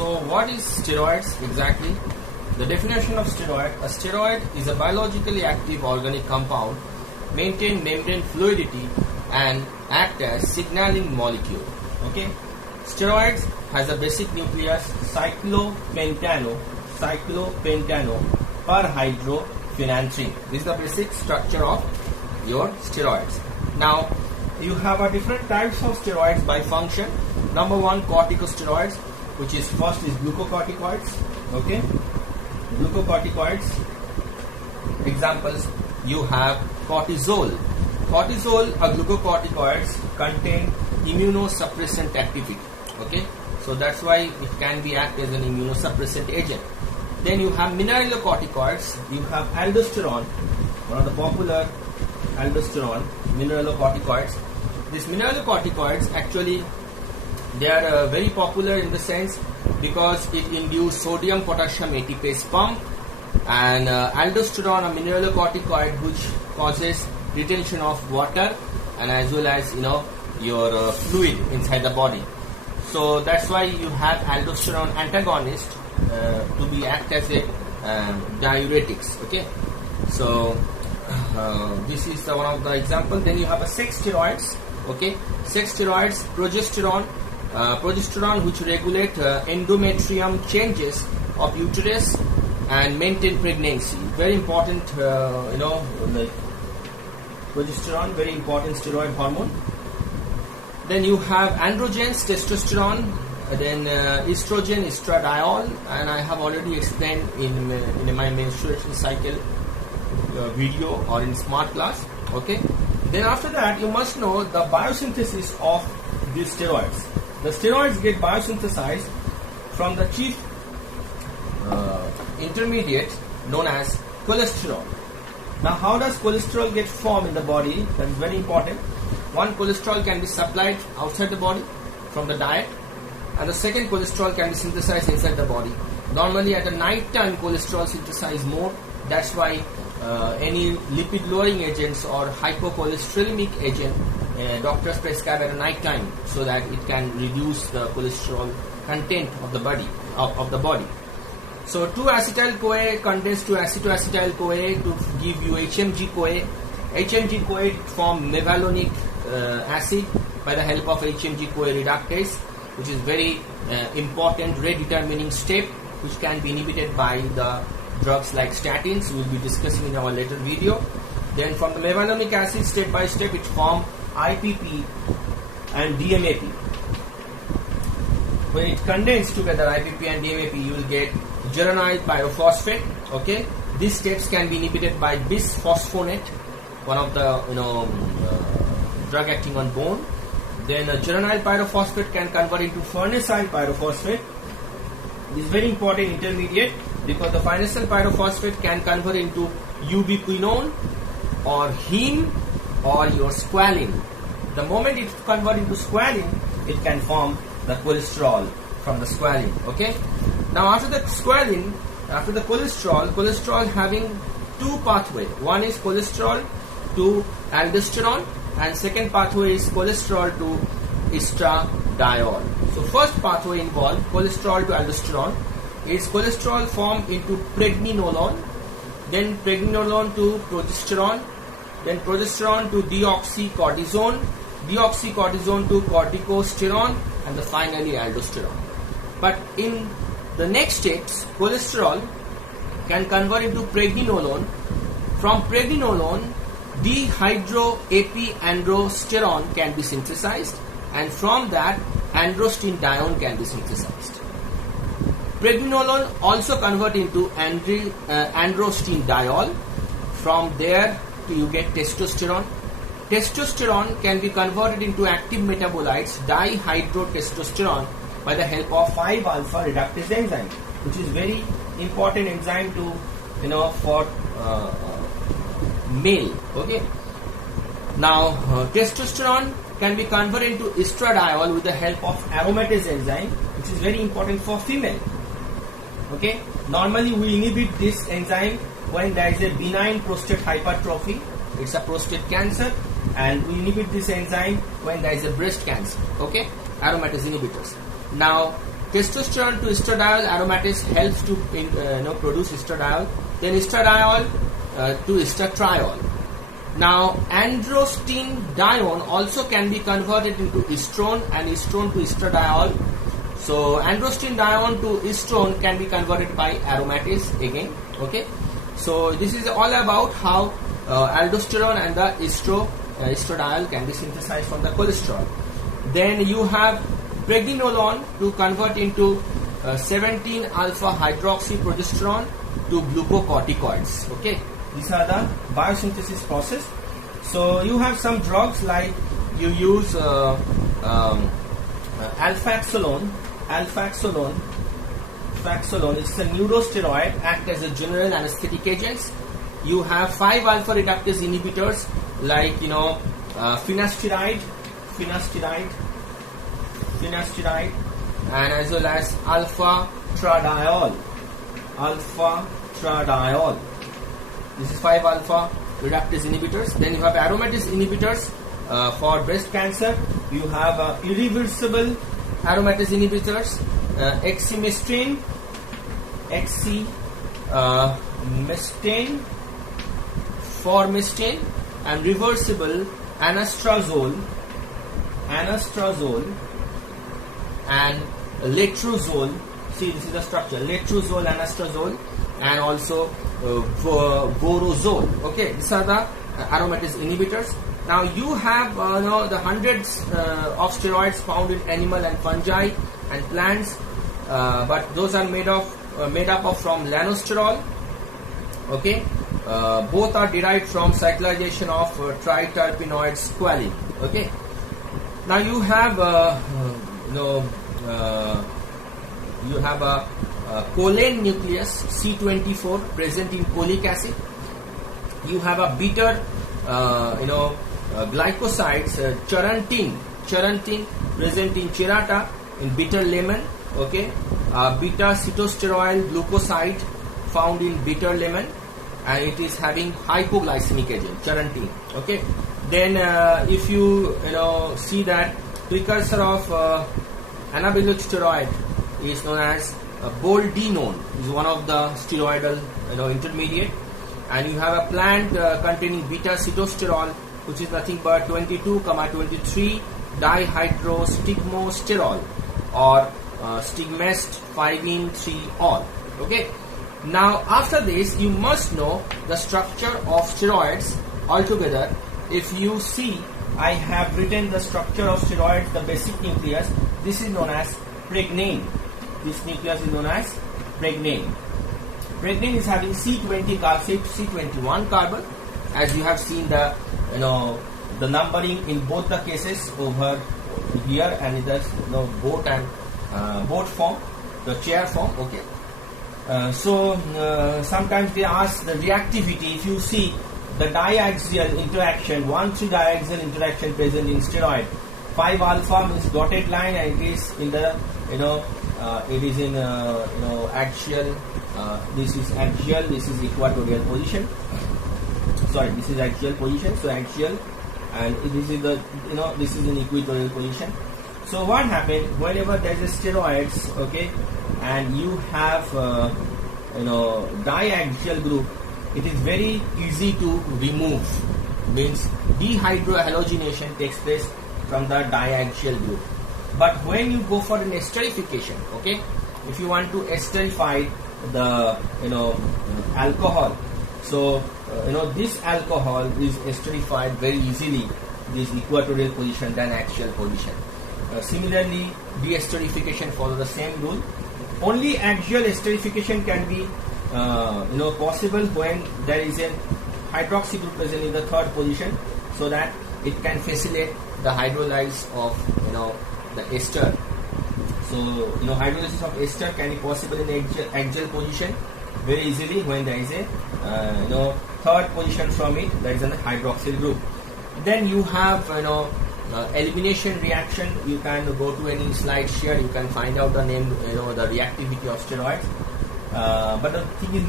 So what is steroids exactly? The definition of steroid: a steroid is a biologically active organic compound, maintain membrane fluidity and act as signaling molecule. Okay, steroids has a basic nucleus cyclopentano perhydrophenanthrene. This is the basic structure of your steroids. Now you have a different types of steroids by function. Number one, corticosteroids, which is first is glucocorticoids. Okay, glucocorticoids. Examples: you have cortisol. Cortisol or glucocorticoids contain immunosuppressant activity. Okay, so that's why it can be act as an immunosuppressant agent. Then you have mineralocorticoids. You have aldosterone, one of the popular aldosterone, mineralocorticoids. These mineralocorticoids actually they are very popular in the sense because it induces sodium potassium ATPase pump, and aldosterone, a mineralocorticoid which causes retention of water and as well as your fluid inside the body. So that's why you have aldosterone antagonist to be act as a diuretics. Okay, so this is one of the example. Then you have a sex steroids. Okay, sex steroids, progesterone which regulate endometrium changes of uterus and maintain pregnancy. Very important, like progesterone, very important steroid hormone. Then you have androgens, testosterone, then estrogen, estradiol, and I have already explained in my menstruation cycle video or in smart class. Okay. Then after that, you must know the biosynthesis of these steroids. The steroids get biosynthesized from the chief intermediate known as cholesterol. Now, how does cholesterol get formed in the body? That is very important. One, cholesterol can be supplied outside the body from the diet, and the second, cholesterol can be synthesized inside the body. Normally at a night time, cholesterol synthesizes more. That's why any lipid lowering agents or hypocholesterolemic agent doctors prescribe at a night time so that it can reduce the cholesterol content of the body. So 2-acetyl-CoA contains 2-acetoacetyl-CoA to give you HMG-CoA. HMG-CoA form mevalonic acid by the help of HMG-CoA reductase, which is very important rate determining step, which can be inhibited by the drugs like statins. We will be discussing in our later video. Then from the mevalonic acid, step by step it forms IPP and DMAP. When it condenses together IPP and DMAP, you will get geranyl pyrophosphate. Okay, these steps can be inhibited by bisphosphonate, one of the drug acting on bone. Then geranyl pyrophosphate can convert into farnesyl pyrophosphate. This is very important intermediate because the farnesyl pyrophosphate can convert into ubiquinone or heme or your squalene. The moment it converts into squalene, it can form the cholesterol from the squalene. Okay. Now after the squalene, after the cholesterol having two pathways. One is cholesterol to aldosterone, and second pathway is cholesterol to estradiol. So first pathway involved cholesterol to aldosterone is cholesterol formed into pregnenolone, then pregnenolone to progesterone, then progesterone to deoxycortisone, deoxycortisone to corticosterone, and finally aldosterone. But in the next steps, cholesterol can convert into pregnenolone. From pregnenolone, dehydroepiandrosterone can be synthesized, and from that androstenedione can be synthesized. Pregnenolone also convert into androstenediol. From there you get testosterone. Testosterone can be converted into active metabolites dihydrotestosterone by the help of 5-alpha reductase enzyme, which is very important enzyme to for male. Okay. Now testosterone can be converted into estradiol with the help of aromatase enzyme, which is very important for female. Okay. Normally we inhibit this enzyme when there is a benign prostate hypertrophy. It's a prostate cancer, and we inhibit this enzyme when there is a breast cancer. Okay, aromatase inhibitors. Now testosterone to estradiol aromatase helps to produce estradiol. Then estradiol to estratriol. Now androstenedione also can be converted into estrone and estrone to estradiol. So androstenedione to estrone can be converted by aromatase again. Okay. So this is all about how aldosterone and the estradiol can be synthesized from the cholesterol. Then you have pregnenolone to convert into 17 alpha hydroxy progesterone to glucocorticoids. Okay, these are the biosynthesis process. So you have some drugs like you use alfaxolone. Alfaxolone is a neurosteroid, act as a general anesthetic agents. You have 5 alpha reductase inhibitors like finasteride, and as well as alpha tradiol. This is 5 alpha reductase inhibitors. Then you have aromatase inhibitors for breast cancer. You have irreversible aromatase inhibitors, exemestane, formestane, and reversible anastrozole and letrozole. See, this is the structure: letrozole, anastrozole, and also borozole. Okay, these are the aromatase inhibitors. Now you have the hundreds of steroids found in animal and fungi and plants, but those are made up from lanosterol. Okay, both are derived from cyclization of triterpenoid squalene. Okay, now you have you have a choline nucleus C24 present in cholic acid. You have a bitter glycosides charantin present in chirata in bitter lemon. Okay, beta cetosteroyl glucoside found in bitter lemon, and it is having hypoglycemic agent charantin. Okay, then if you see that precursor of anabolic steroid is known as boldenone, is one of the steroidal intermediate, and you have a plant containing beta cetosterol, which is nothing but 22,23 dihydrostigmosterol or stigmest 5-ene-3-ol. Okay. Now after this, you must know the structure of steroids altogether. If you see, I have written the structure of steroids, the basic nucleus. This is known as pregnane. This nucleus is known as pregnane. Pregnane is having C21 carbon, as you have seen the numbering in both the cases over here, and it has boat and boat form, the chair form. Okay. So sometimes they ask the reactivity. If you see the diaxial interaction, 1,3-diaxial interaction present in steroid, 5 alpha means dotted line, and it is in the axial. This is axial. This is equatorial position. Sorry, this is axial position. So axial, and this is the this is in equatorial position. So what happened whenever there is steroids, okay, and you have diaxial group, it is very easy to remove. Means dehydrohalogenation takes place from the diaxial group. But when you go for an esterification, okay, if you want to esterify the alcohol, so this alcohol is esterified very easily, this equatorial position than axial position. Similarly, deesterification follows the same rule. Only axial esterification can be possible when there is a hydroxy group present in the third position, so that it can facilitate the hydrolysis of the ester. So hydrolysis of ester can be possible in axial position very easily when there is a third position from it, that is a hydroxyl group. Then you have elimination reaction. You can go to any slide here, you can find out the name, the reactivity of steroids. But the thing is,